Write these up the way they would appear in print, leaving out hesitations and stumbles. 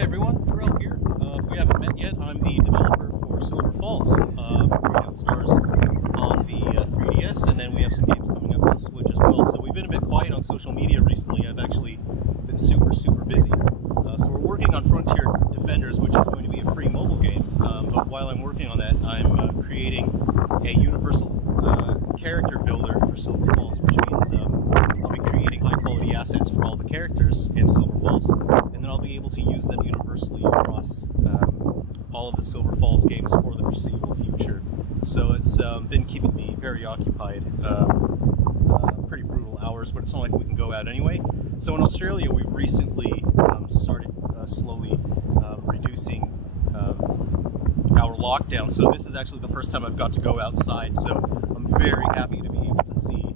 Hi everyone, Terrell here. If we haven't met yet, I'm the developer for Silver Falls, Down Stars on the 3DS, and then we have some games coming up on Switch as well. So we've been a bit quiet on social media recently. I've actually been super busy. So we're working on Frontier Defenders, which is going to be a free mobile game. But while I'm working on that, I'm creating a universal character builder for Silver Falls, which means I'll be creating high quality assets for all the characters in Silver Falls, and then I'll be able to use them universally across all of the Silver Falls games for the foreseeable future. So it's been keeping me very occupied. Pretty brutal hours, but it's not like we can go out anyway. So in Australia, we've recently started slowly reducing our lockdown. So this is actually the first time I've got to go outside. So I'm very happy to be able to see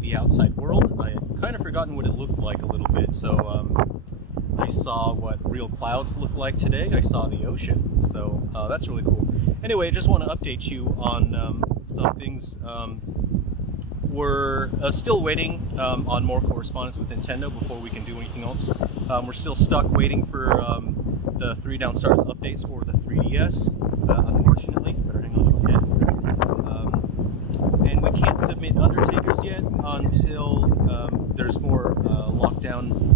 the outside world. I had kind of forgotten what it looked like a little bit. So I saw what real clouds look like today. I saw the ocean. So that's really cool. Anyway, I just want to update you on some things. We're still waiting on more correspondence with Nintendo before we can do anything else. We're still stuck waiting for the 3 Down Stars updates for the 3DS, unfortunately. Better hang on to my head. And we can't submit Undertakers yet until there's more lockdown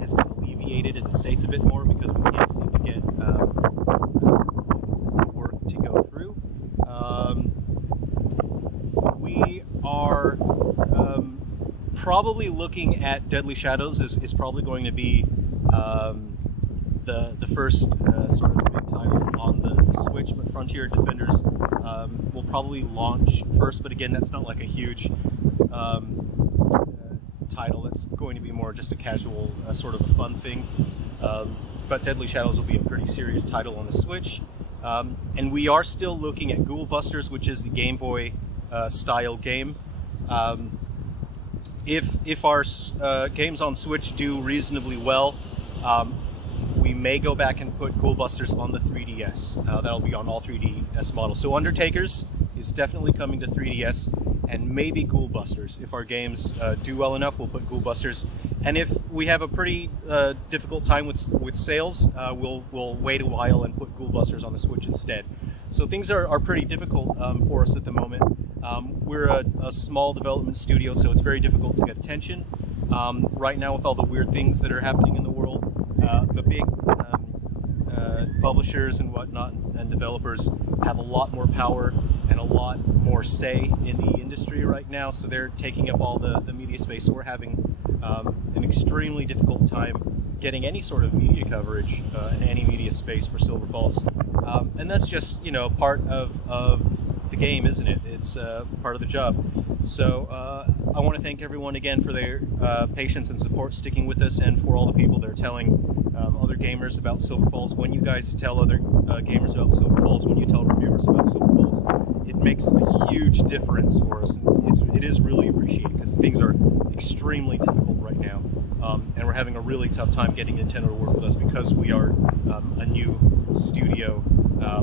has been alleviated in the States a bit more, because we can't seem to get the work to go through. We are probably looking at Deadly Shadows is probably going to be the first sort of big title on the Switch, but Frontier Defenders will probably launch first, but again, that's not like a huge title. It's going to be more just a casual sort of a fun thing, but Deadly Shadows will be a pretty serious title on the Switch. And we are still looking at Ghoul Busters, which is the Game Boy style game. If our games on Switch do reasonably well, we may go back and put Ghoul Busters on the 3DS. That'll be on all 3DS models. So Undertakers is definitely coming to 3DS, and maybe Ghoul Busters. If our games do well enough, we'll put Ghoul Busters. And if we have a pretty difficult time with sales, we'll wait a while and put Ghoul Busters on the Switch instead. So things are pretty difficult for us at the moment. We're a small development studio, so it's very difficult to get attention. Right now, with all the weird things that are happening in the world, the big publishers and whatnot and developers have a lot more power and a lot more say in the industry right now, so they're taking up all the media space. So we're having an extremely difficult time getting any sort of media coverage in any media space for Silver Falls. And that's just, you know, part of the game, isn't it? It's part of the job. So I want to thank everyone again for their patience and support sticking with us, and for all the people that are telling other gamers about Silver Falls. When you guys tell other gamers about Silver Falls, when you tell reviewers about Silver Falls, it makes a huge difference for us. And it is really appreciated, because things are extremely difficult right now. And we're having a really tough time getting Nintendo to work with us, because we are a new studio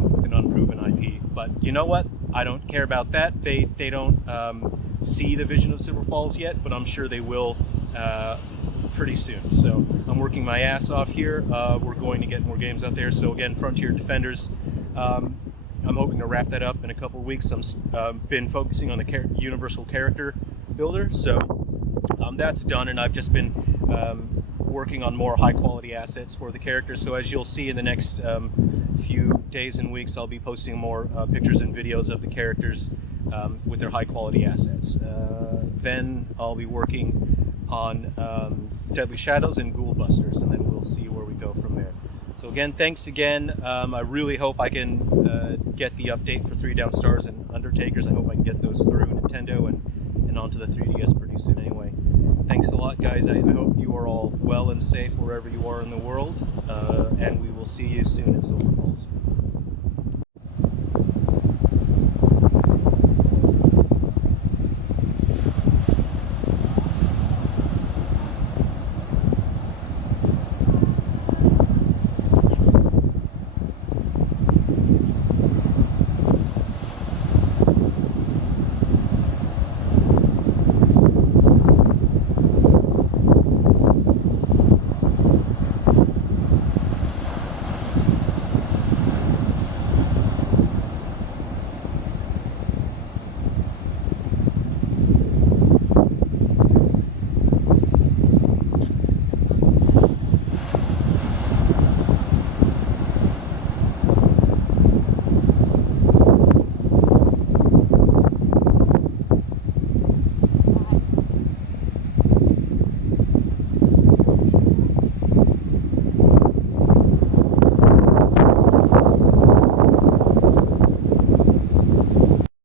with an unproven IP. But you know what? I don't care about that. They don't see the vision of Silver Falls yet, but I'm sure they will pretty soon. So I'm working my ass off here. We're going to get more games out there. So again, Frontier Defenders, I'm hoping to wrap that up in a couple of weeks. I've been focusing on the universal character builder, so that's done, and I've just been working on more high quality assets for the characters. So as you'll see in the next few days and weeks, I'll be posting more pictures and videos of the characters with their high quality assets. Then I'll be working on Deadly Shadows and Ghoul Busters, and then we'll see where we go from there. So again, thanks again. I really hope I can get the update for 3 Down Stars and Undertakers. I hope I can get those through Nintendo and onto the 3DS pretty soon anyway. Thanks a lot, guys. I hope you are all well and safe wherever you are in the world, and we will see you soon in Silver Falls.